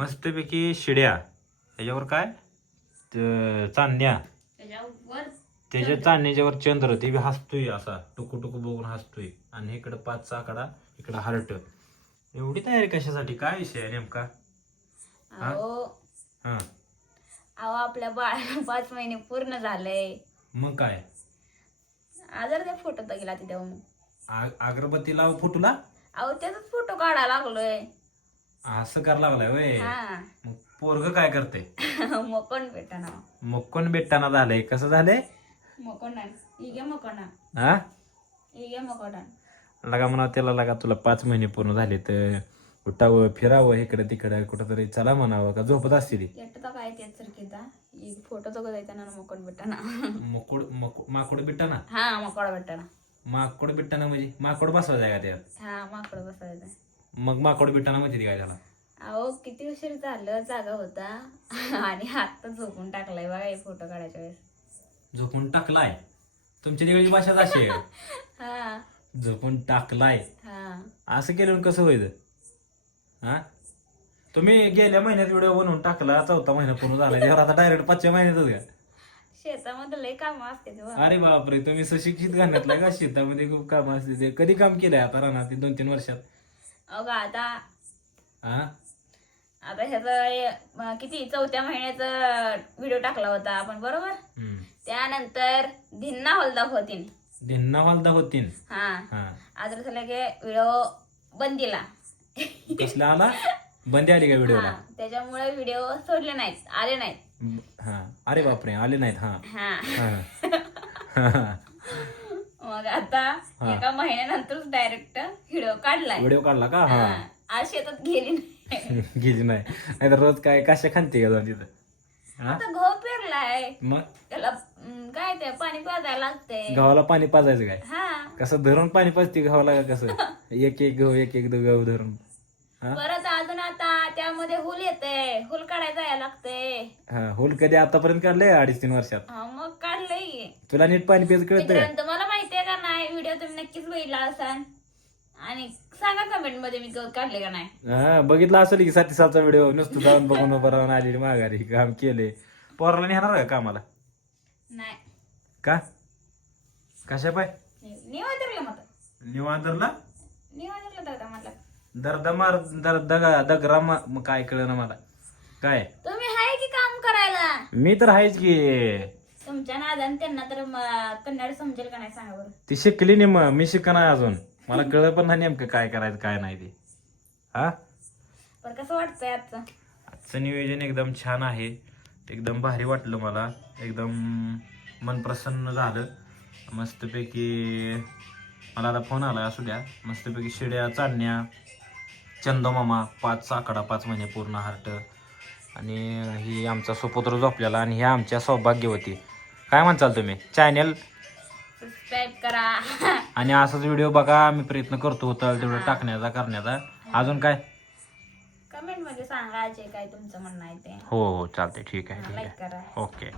मस्तपैकी शिड्या. त्याच्यावर काय? त- चांदण्या. त्याच्यावर त्याच्या चांदण्याच्यावर चंद्र. ते बी हसतोय असा. टुकू टुकू बघून हसतोय. आणि इकडं पाचचा आकडा इकडं हार्ट. एवढी तयारी कशासाठी? काय विषय आहे नेमका? हा? अहो हा. अहो आपल्या बाळाला पाच महिने पूर्ण झालंय. मग काय? आजार त्या फोटो तर गेला तिथे. मग आ- अगरबत्ती लाव फोटोला. अहो त्याचाच फोटो काढायला लागलोय. असं करायला लागलाय वय. हा. मग पोरग काय करते मग कोण भेटा ना मग कोण बेटाना झालंय. कसं झालंय? मकोंडा इगे मकोंडा हा इगे मकोंडा लगा म्हणा त्याला लगा तुला पाच महिने पूर्ण झाले तर उठावं फिरावं इकडं तिकडं कुठं तरी चला म्हणावं. का झोपत असतील? एट तर काय तेच सरकीचा एक फोटो तो जायचा ना मकोंड मकोड मको- माकोड बेटाना हा मकोडा भेटा ना माकोड बेटाना म्हणजे? माकोड बसवायचा का त्यात? हा माकड बसायचं मग माकोड बेटाना म्हणजे काय त्याला? अहो किती उशीर झालं? जागा होता. आणि आता झोपून टाकलाय बघा हे फोटो काढायच्या वेळेस. झोपून टाकलाय? तुमच्या तिकडची भाषा अशी आहे? हा. झोपून टाकलाय. हा. असं केलं कसं व्हायचं हा? तुम्ही गेल्या महिन्यात व्हिडिओ बनवून टाकला चौथा महिना पूर्ण झाला त्यावर आता डायरेक्ट पाचव्या महिन्यातच शेतामध्ये लय काम असते. अरे बापरे तुम्ही सुशिक्षित घालण्यातलाय का? शेतामध्ये खूप काम असते. ते कधी काम केलंय आता राहणार दोन तीन वर्षात? का आता. हा? आता ह्याचा किती चौथ्या महिन्याचा व्हिडिओ टाकला होता आपण बरोबर? हम्म. त्यानंतर धिन्ना हॉलदा होतीन धिन्ना हॉलदा होतीन हा. हा. आता झालं की व्हिडिओ बंदीला. कसला आला? बंदी आली का व्हिडिओला हा त्याच्यामुळे व्हिडिओ सोडले नाहीत आले नाहीत. हा. अरे बापरे आले नाहीत हा. हा हा. मग आता हा. एका महिन्यानंतरच डायरेक्ट व्हिडिओ काढलाय. व्हिडिओ काढला का? हा. हा. आज शेतात गेली नाही. गेली नाही. नाहीतर रोज काय कशा खांते का जाऊन तिथं? हा? आता गहू पेरलाय. मग? त्याला अं, काय ते पाणी पाजायला लागते गव्हाला पाणी पाजायचं काय? हा. कसं धरून पाणी पाजते गव्हाला का कसं? एक एक गहू एक एक गहू धरून. हा? परत अजून आता त्यामध्ये हुल येते हुल काढायला जायला लागते हा होल कधी आतापर्यंत काढलंय? अडीच तीन वर्षात. हा, मग काढलंय. तुला नीट पाणी प्यायचं कळतं? मित्रांनो तुम्हाला माहितीये का नाही व्हिडिओ तुम्ही नक्कीच बघितला असाल. आणि सांगा कमेंटमध्ये मी गवत काढले का नाही. हा बघितला असेल की साती सातचा व्हिडिओ नुसतं जाऊन बघून उभं राहून आलेली माघारी काम केले. पोराला नेणार का कामाला? नाही. का? कशा पाय? निवांतरला निवाजरलं दादा मला दर दगा दगरा मा- मग काय कळलं ना मला. काय? तुम्ही आहे की काम करायला? मी तर आहेच की. तुमच्या नादान त्यांना तर म- कन्नड समजेल का नाही सांगा बरं. ती शिकली नाही मग मी शिक नाही अजून. मला कळलं पण नाही नेमकं काय करायचं काय नाही ते. हा? कसं वाटतंय आजचं? आजचं नियोजन एकदम छान आहे. एकदम भारी वाटलं मला. एकदम मन प्रसन्न झालं. मस्तपैकी मला आता फोन आला असू द्या. मस्तपैकी शिड्या चालण्या चंदमामा पाच आकडा पाच महिने पूर्ण हार्ट. आणि ही आमचा सुपुत्र झोपलेला आणि ही आमच्या सौभाग्यवती. काय म्हणचाल तुम्ही? चॅनल सबस्क्राईब करा. आणि असाच व्हिडिओ बघा आम्ही प्रयत्न करतो होता तेवढं टाकण्याचा करण्याचा. अजून काय? कमेंटमध्ये सांगा जे काय तुमचं म्हणणं आहे ते. हो हो चालते ठीक आहे ठीक लाईक आहे करा. ओके